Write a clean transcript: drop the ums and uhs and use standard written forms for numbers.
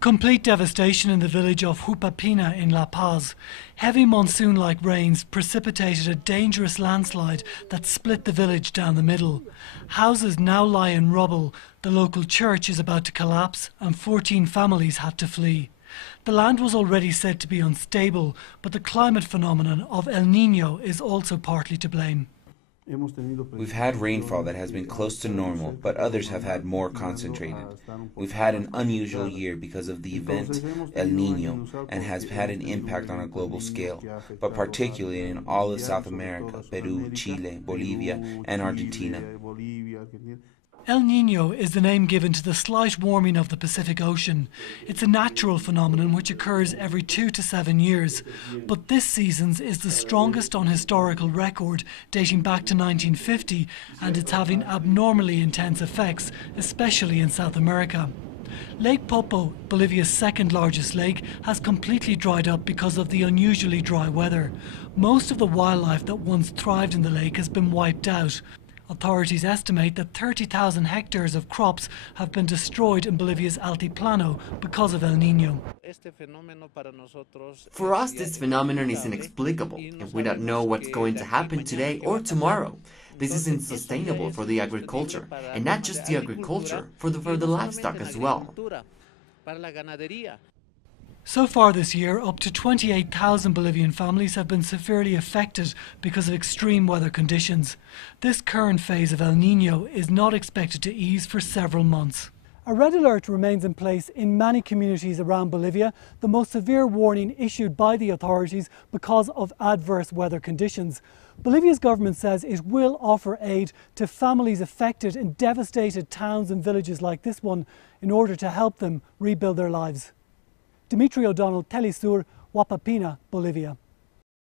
Complete devastation in the village of Hupapina in La Paz. Heavy monsoon-like rains precipitated a dangerous landslide that split the village down the middle. Houses now lie in rubble, the local church is about to collapse, and 14 families had to flee. The land was already said to be unstable, but the climate phenomenon of El Niño is also partly to blame. We've had rainfall that has been close to normal, but others have had more concentrated. We've had an unusual year because of the event El Niño and has had an impact on a global scale, but particularly in all of South America, Peru, Chile, Bolivia, and Argentina. El Niño is the name given to the slight warming of the Pacific Ocean. It's a natural phenomenon which occurs every 2 to 7 years, but this season's is the strongest on historical record, dating back to 1950, and it's having abnormally intense effects, especially in South America. Lake Popo, Bolivia's second largest lake, has completely dried up because of the unusually dry weather. Most of the wildlife that once thrived in the lake has been wiped out. Authorities estimate that 30,000 hectares of crops have been destroyed in Bolivia's Altiplano because of El Niño. For us, this phenomenon is inexplicable, and we don't know what's going to happen today or tomorrow. This is unsustainable for the agriculture, and not just the agriculture, for the livestock as well. So far this year, up to 28,000 Bolivian families have been severely affected because of extreme weather conditions. This current phase of El Niño is not expected to ease for several months. A red alert remains in place in many communities around Bolivia, the most severe warning issued by the authorities because of adverse weather conditions. Bolivia's government says it will offer aid to families affected in devastated towns and villages like this one in order to help them rebuild their lives. Dimitri O'Donnell, Telesur, Huapapina, Bolivia.